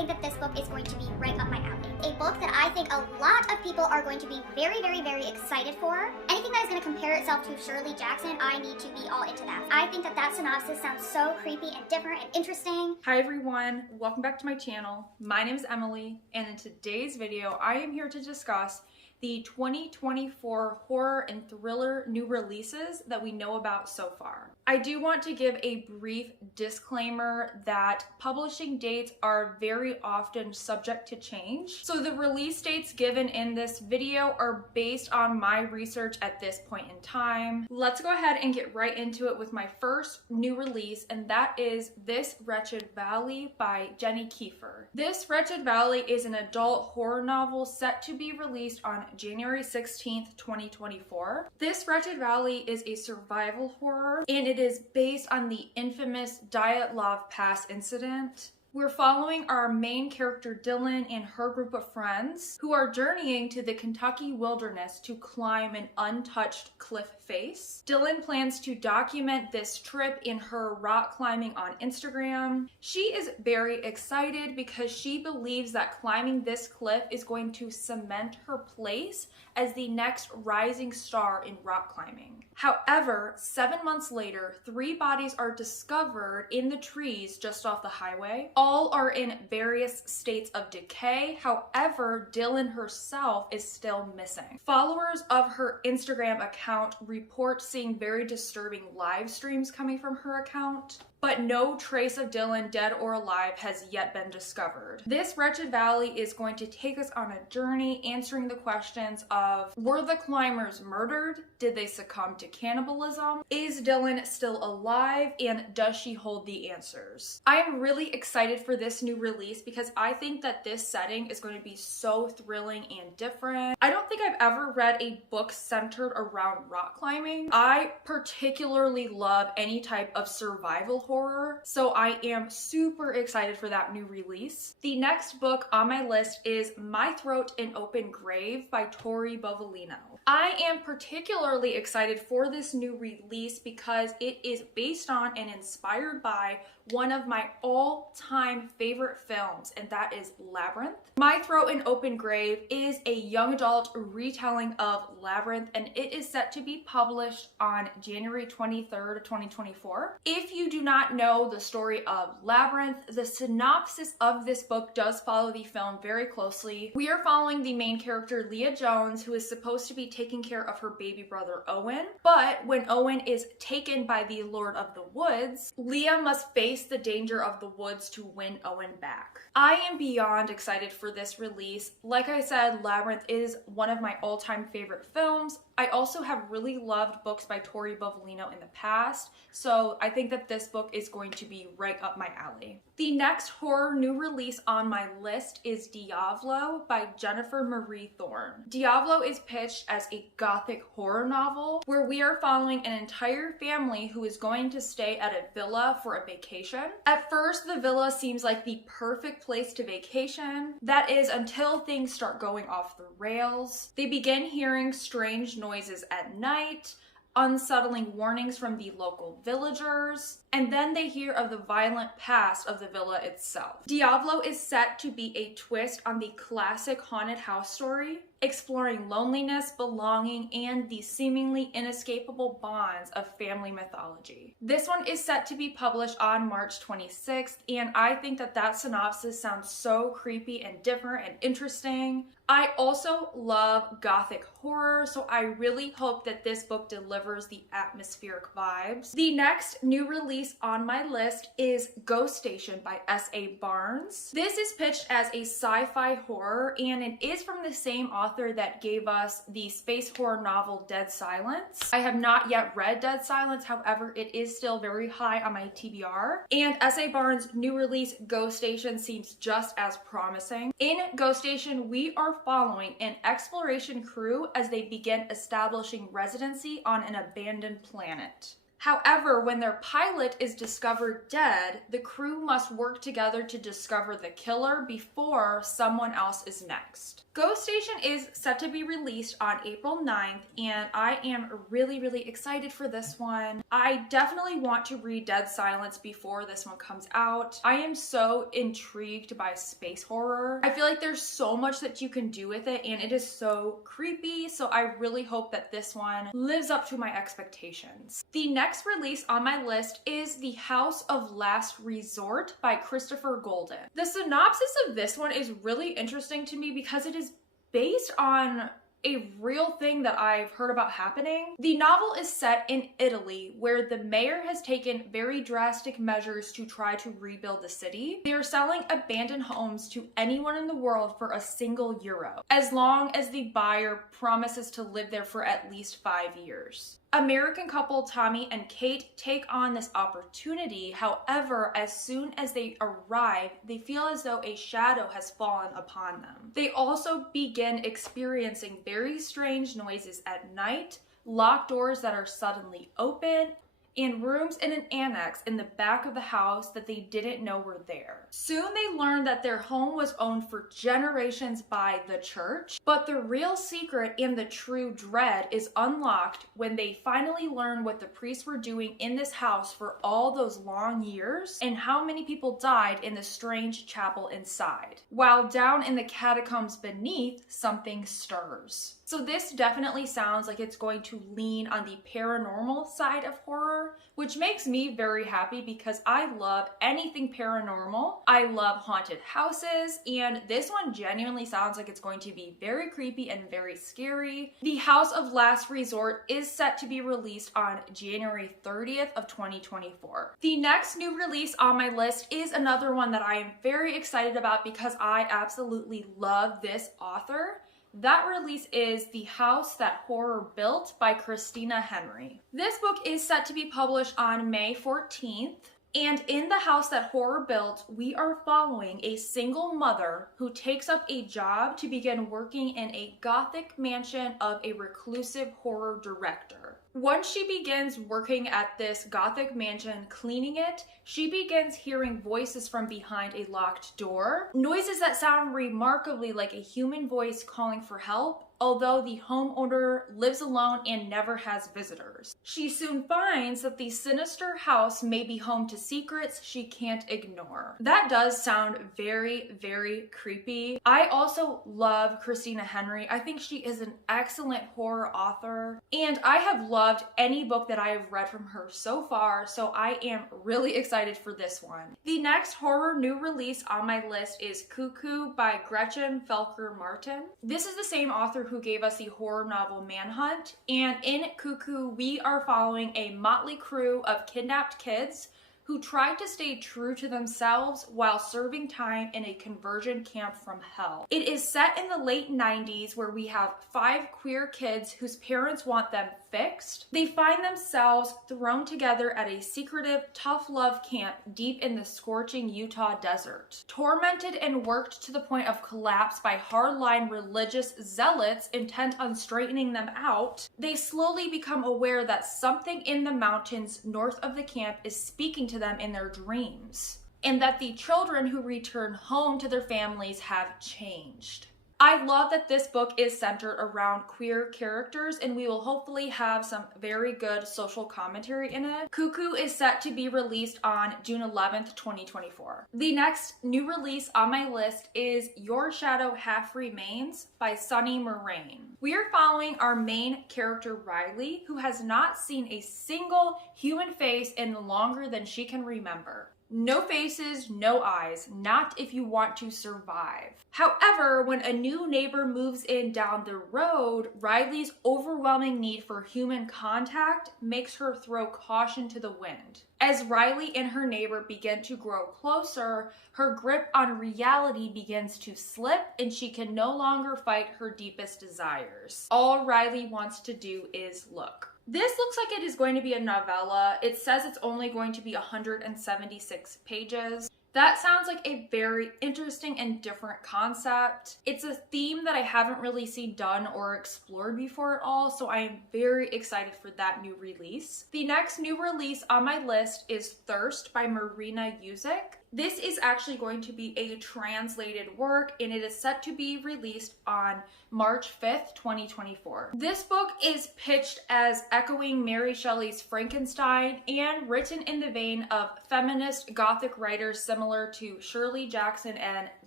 think that this book is going to be right up my alley. A book that I think a lot of people are going to be very, very, very excited for. Anything that is going to compare itself to Shirley Jackson, I need to be all into that. I think that that synopsis sounds so creepy and different and interesting. Hi everyone, welcome back to my channel. My name is Emily, and in today's video, I am here to discuss the 2024 horror and thriller new releases that we know about so far. I do want to give a brief disclaimer that publishing dates are very often subject to change. So the release dates given in this video are based on my research at this point in time. Let's go ahead and get right into it with my first new release, and that is This Wretched Valley by Jenny Kiefer. This Wretched Valley is an adult horror novel set to be released on January 16th, 2024. This Wretched Valley is a survival horror, and it is based on the infamous 𝙲𝙾𝙽𝙽𝙴𝙲𝚃 incident. We're following our main character Dylan and her group of friends who are journeying to the Kentucky wilderness to climb an untouched cliff face. Dylan plans to document this trip in her rock climbing on Instagram. She is very excited because she believes that climbing this cliff is going to cement her place as the next rising star in rock climbing. However, 7 months later, 3 bodies are discovered in the trees just off the highway. All are in various states of decay. However, Dylan herself is still missing. Followers of her Instagram account report seeing very disturbing live streams coming from her account, but no trace of Dylan, dead or alive, has yet been discovered. This Wretched Valley is going to take us on a journey answering the questions of, were the climbers murdered? Did they succumb to cannibalism? Is Dylan still alive? And does she hold the answers? I am really excited for this new release because I think that this setting is going to be so thrilling and different. I don't think I've ever read a book centered around rock climbing. I particularly love any type of survival horror, so I am super excited for that new release. The next book on my list is My Throat an Open Grave by Tori Bovalino. I am particularly excited for this new release because it is based on and inspired by one of my all-time favorite films, and that is Labyrinth. My Throat an Open Grave is a young adult retelling of Labyrinth, and it is set to be published on January 23rd, 2024. If you do not know the story of Labyrinth, the synopsis of this book does follow the film very closely. We are following the main character, Leah Jones, who is supposed to be taking care of her baby brother, Owen. But when Owen is taken by the Lord of the Woods, Leah must face the danger of the woods to win Owen back. I am beyond excited for this release. Like I said, Labyrinth is one of my all-time favorite films. I also have really loved books by Tori Bovalino in the past, so I think that this book is going to be right up my alley. The next horror new release on my list is Diavola by Jennifer Marie Thorne. Diavola is pitched as a gothic horror novel where we are following an entire family who is going to stay at a villa for a vacation. At first, the villa seems like the perfect place to vacation. That is until things start going off the rails. They begin hearing strange noises at night, unsettling warnings from the local villagers, and then they hear of the violent past of the villa itself. Diavola is set to be a twist on the classic haunted house story, exploring loneliness, belonging, and the seemingly inescapable bonds of family mythology. This one is set to be published on March 26th, and I think that that synopsis sounds so creepy and different and interesting. I also love gothic horror, so I really hope that this book delivers the atmospheric vibes. The next new release on my list is Ghost Station by S.A. Barnes. This is pitched as a sci-fi horror, and it is from the same author that gave us the space horror novel Dead Silence. I have not yet read Dead Silence, however, it is still very high on my TBR. And S.A. Barnes' new release, Ghost Station, seems just as promising. In Ghost Station, we are following an exploration crew as they begin establishing residency on an abandoned planet. However, when their pilot is discovered dead, the crew must work together to discover the killer before someone else is next. Ghost Station is set to be released on April 9th, and I am really excited for this one. I definitely want to read Dead Silence before this one comes out. I am so intrigued by space horror. I feel like there's so much that you can do with it, and it is so creepy, so I really hope that this one lives up to my expectations. The next release on my list is The House of Last Resort by Christopher Golden. The synopsis of this one is really interesting to me because it is based on a real thing that I've heard about happening. The novel is set in Italy, where the mayor has taken very drastic measures to try to rebuild the city. They are selling abandoned homes to anyone in the world for €1, as long as the buyer promises to live there for at least 5 years. American couple Tommy and Kate take on this opportunity. However, as soon as they arrive, they feel as though a shadow has fallen upon them. They also begin experiencing very strange noises at night, locked doors that are suddenly open, and rooms in an annex in the back of the house that they didn't know were there. Soon they learn that their home was owned for generations by the church, but the real secret and the true dread is unlocked when they finally learn what the priests were doing in this house for all those long years and how many people died in the strange chapel inside. While down in the catacombs beneath, something stirs. So this definitely sounds like it's going to lean on the paranormal side of horror, which makes me very happy because I love anything paranormal. I love haunted houses, and this one genuinely sounds like it's going to be very creepy and very scary. The House of Last Resort is set to be released on January 30th of 2024. The next new release on my list is another one that I am very excited about because I absolutely love this author. That release is The House That Horror Built by Christina Henry. This book is set to be published on May 14th. And in The House That Horror Built, we are following a single mother who takes up a job to begin working in a gothic mansion of a reclusive horror director. Once she begins working at this gothic mansion, cleaning it, she begins hearing voices from behind a locked door. Noises that sound remarkably like a human voice calling for help, although the homeowner lives alone and never has visitors. She soon finds that the sinister house may be home to secrets she can't ignore. That does sound very creepy. I also love Christina Henry. I think she is an excellent horror author, and I have loved any book that I have read from her so far, so I am really excited for this one. The next horror new release on my list is Cuckoo by Gretchen Felker-Martin. This is the same author who gave us the horror novel Manhunt, and in Cuckoo we are following a motley crew of kidnapped kids who try to stay true to themselves while serving time in a conversion camp from hell. It is set in the late 90s, where we have 5 queer kids whose parents want them fixed. They find themselves thrown together at a secretive, tough love camp deep in the scorching Utah desert. Tormented and worked to the point of collapse by hardline religious zealots intent on straightening them out, they slowly become aware that something in the mountains north of the camp is speaking to them in their dreams, and that the children who return home to their families have changed. I love that this book is centered around queer characters, and we will hopefully have some very good social commentary in it. Cuckoo is set to be released on June 11th, 2024. The next new release on my list is Your Shadow Half Remains by Sunny Moraine. We are following our main character Riley, who has not seen a single human face in longer than she can remember. No faces, no eyes, not if you want to survive. However, when a new neighbor moves in down the road, Riley's overwhelming need for human contact makes her throw caution to the wind. As Riley and her neighbor begin to grow closer, her grip on reality begins to slip, and she can no longer fight her deepest desires. All Riley wants to do is look. This looks like it is going to be a novella. It says it's only going to be 176 pages. That sounds like a very interesting and different concept. It's a theme that I haven't really seen done or explored before at all, so I am very excited for that new release. The next new release on my list is Thirst by Marina Yuszczuk. This is actually going to be a translated work, and it is set to be released on March 5th, 2024. This book is pitched as echoing Mary Shelley's Frankenstein and written in the vein of feminist Gothic writers similar to Shirley Jackson and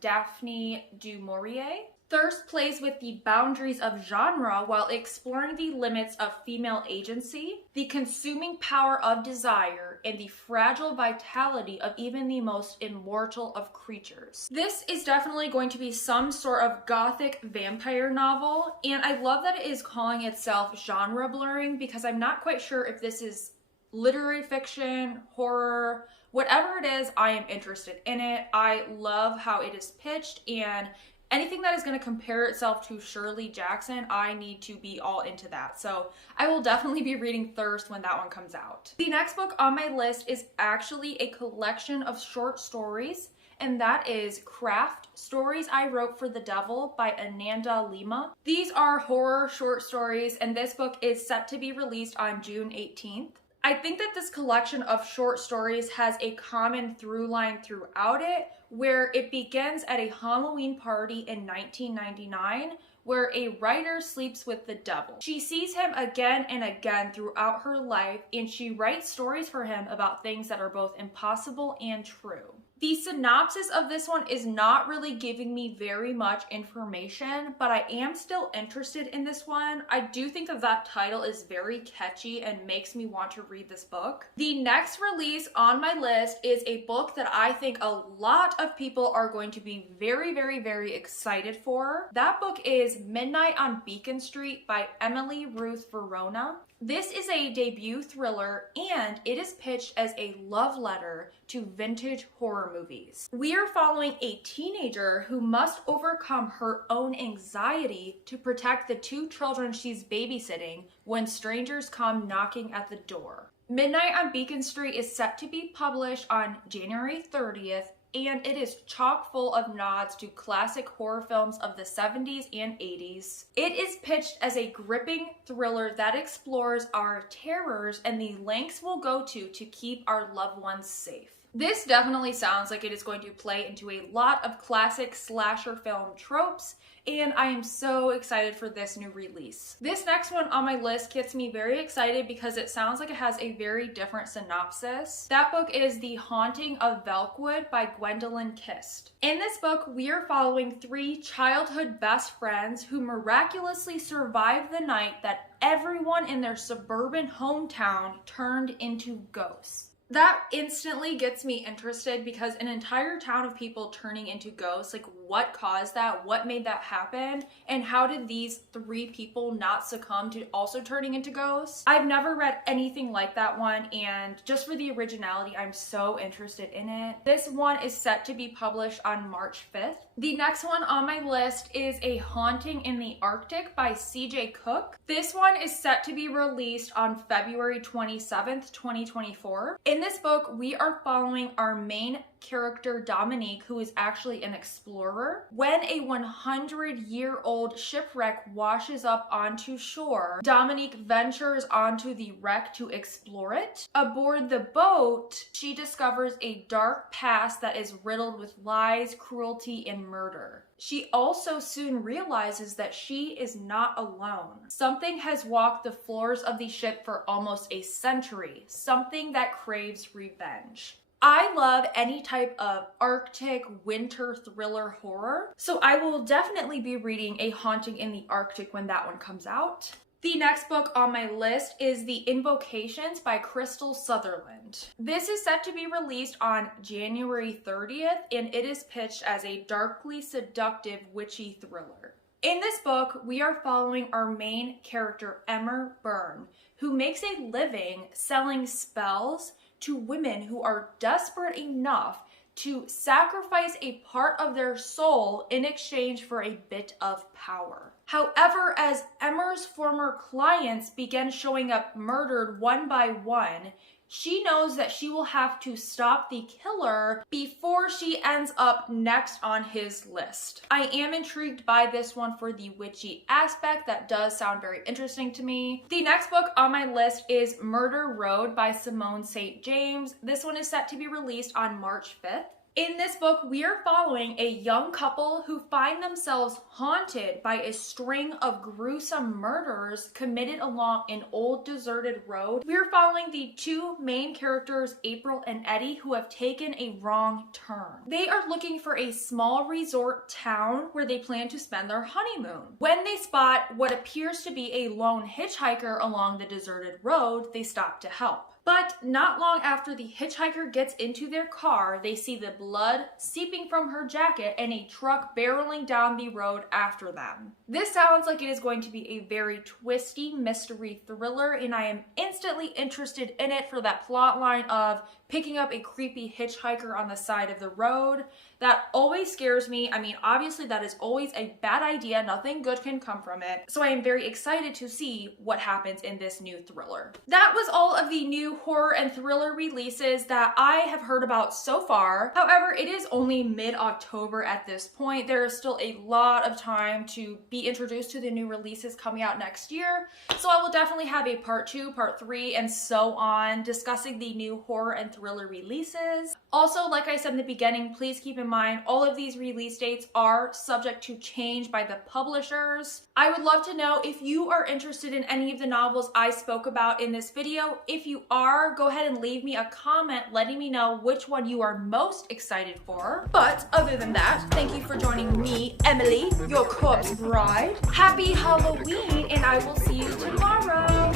Daphne du Maurier. Thirst plays with the boundaries of genre while exploring the limits of female agency, the consuming power of desire, and the fragile vitality of even the most immortal of creatures. This is definitely going to be some sort of gothic vampire novel, and I love that it is calling itself genre blurring because I'm not quite sure if this is literary fiction, horror, whatever it is, I am interested in it. I love how it is pitched, and anything that is going to compare itself to Shirley Jackson, I need to be all into that. So I will definitely be reading Thirst when that one comes out. The next book on my list is actually a collection of short stories, and that is Craft Stories I Wrote for the Devil by Ananda Lima. These are horror short stories, and this book is set to be released on June 18th. I think that this collection of short stories has a common through line throughout it, where it begins at a Halloween party in 1999, where a writer sleeps with the devil. She sees him again and again throughout her life, and she writes stories for him about things that are both impossible and true. The synopsis of this one is not really giving me very much information, but I am still interested in this one. I do think that that title is very catchy and makes me want to read this book. The next release on my list is a book that I think a lot of people are going to be very, very, very excited for. That book is Midnight on Beacon Street by Emily Ruth Verona. This is a debut thriller, and it is pitched as a love letter to vintage horror movies. We are following a teenager who must overcome her own anxiety to protect the two children she's babysitting when strangers come knocking at the door. Midnight on Beacon Street is set to be published on January 30th, and it is chock full of nods to classic horror films of the 70s and 80s. It is pitched as a gripping thriller that explores our terrors and the lengths we'll go to keep our loved ones safe. This definitely sounds like it is going to play into a lot of classic slasher film tropes, and I am so excited for this new release. This next one on my list gets me very excited because it sounds like it has a very different synopsis. That book is The Haunting of Velkwood by Gwendolyn Kiste. In this book, we are following three childhood best friends who miraculously survive the night that everyone in their suburban hometown turned into ghosts. That instantly gets me interested because an entire town of people turning into ghosts, like what caused that, what made that happen, and how did these three people not succumb to also turning into ghosts? I've never read anything like that one, and just for the originality, I'm so interested in it. This one is set to be published on March 5th. The next one on my list is A Haunting in the Arctic by CJ Cooke. This one is set to be released on February 27th, 2024. In this book, we are following our main character Dominique, who is actually an explorer. When a 100-year-old shipwreck washes up onto shore, Dominique ventures onto the wreck to explore it. Aboard the boat, she discovers a dark past that is riddled with lies, cruelty, and murder. She also soon realizes that she is not alone. Something has walked the floors of the ship for almost a century, something that craves revenge. I love any type of Arctic winter thriller horror, so I will definitely be reading A Haunting in the Arctic when that one comes out. The next book on my list is The Invocations by Krystal Sutherland. This is set to be released on January 30th, and it is pitched as a darkly seductive witchy thriller. In this book, we are following our main character, Emmer Byrne, who makes a living selling spells to women who are desperate enough to sacrifice a part of their soul in exchange for a bit of power. However, as Emmer's former clients begin showing up murdered one by one, she knows that she will have to stop the killer before she ends up next on his list. I am intrigued by this one for the witchy aspect. That does sound very interesting to me. The next book on my list is Murder Road by Simone St. James. This one is set to be released on March 5th. In this book, we are following a young couple who find themselves haunted by a string of gruesome murders committed along an old deserted road. We are following the two main characters, April and Eddie, who have taken a wrong turn. They are looking for a small resort town where they plan to spend their honeymoon. When they spot what appears to be a lone hitchhiker along the deserted road, they stop to help. But not long after the hitchhiker gets into their car, they see the blood seeping from her jacket and a truck barreling down the road after them. This sounds like it is going to be a very twisty mystery thriller, and I am instantly interested in it for that plot line of picking up a creepy hitchhiker on the side of the road. That always scares me. I mean, obviously that is always a bad idea. Nothing good can come from it. So I am very excited to see what happens in this new thriller. That was all of the new horror and thriller releases that I have heard about so far. However, it is only mid-October at this point. There is still a lot of time to be introduced to the new releases coming out next year. So I will definitely have a part 2, part 3, and so on discussing the new horror and thriller releases. Also, like I said in the beginning, please keep in mind all of these release dates are subject to change by the publishers. I would love to know if you are interested in any of the novels I spoke about in this video. If you are, go ahead and leave me a comment letting me know which one you are most excited for. But other than that, thank you for joining me, Emily, your corpse bride. Happy Halloween, and I will see you tomorrow.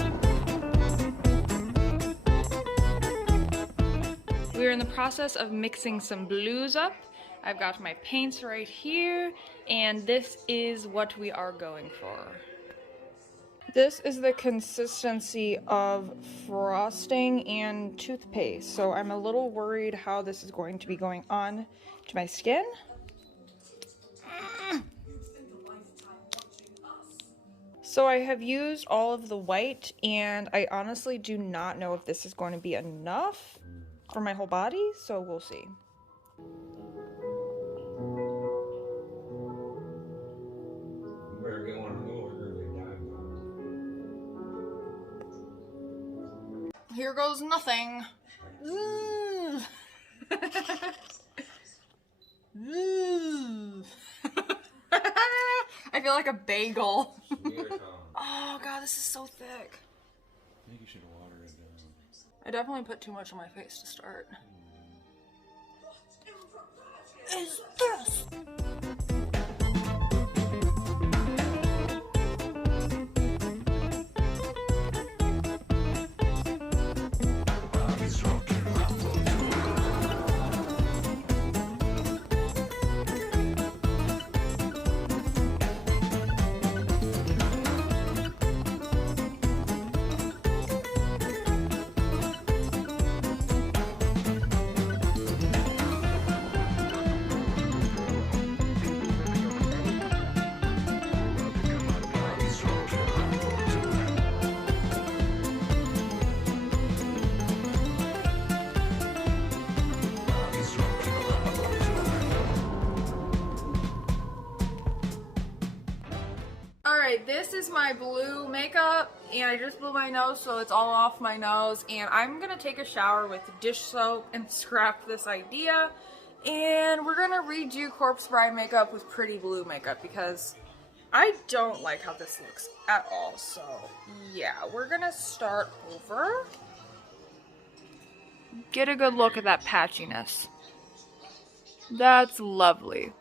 We're in the process of mixing some blues up. I've got my paints right here, and this is what we are going for. This is the consistency of frosting and toothpaste, so I'm a little worried how this is going to be going on to my skin. So I have used all of the white, and I honestly do not know if this is going to be enough for my whole body, so we'll see. Here goes nothing. I feel like a bagel. Oh god, this is so thick. I think you should water it down. I definitely put too much on my face to start. What is this? This is my blue makeup, and I just blew my nose so it's all off my nose, and I'm gonna take a shower with dish soap and scrap this idea, and we're gonna redo Corpse Bride makeup with pretty blue makeup because I don't like how this looks at all. So yeah, we're gonna start over. Get a good look at that patchiness. That's lovely.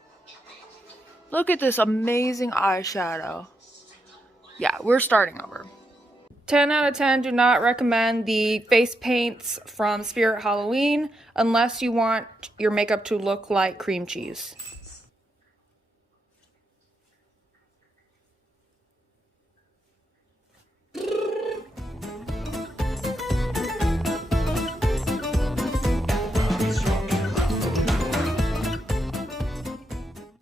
Look at this amazing eyeshadow. Yeah, we're starting over. 10 out of 10, do not recommend the face paints from Spirit Halloween unless you want your makeup to look like cream cheese.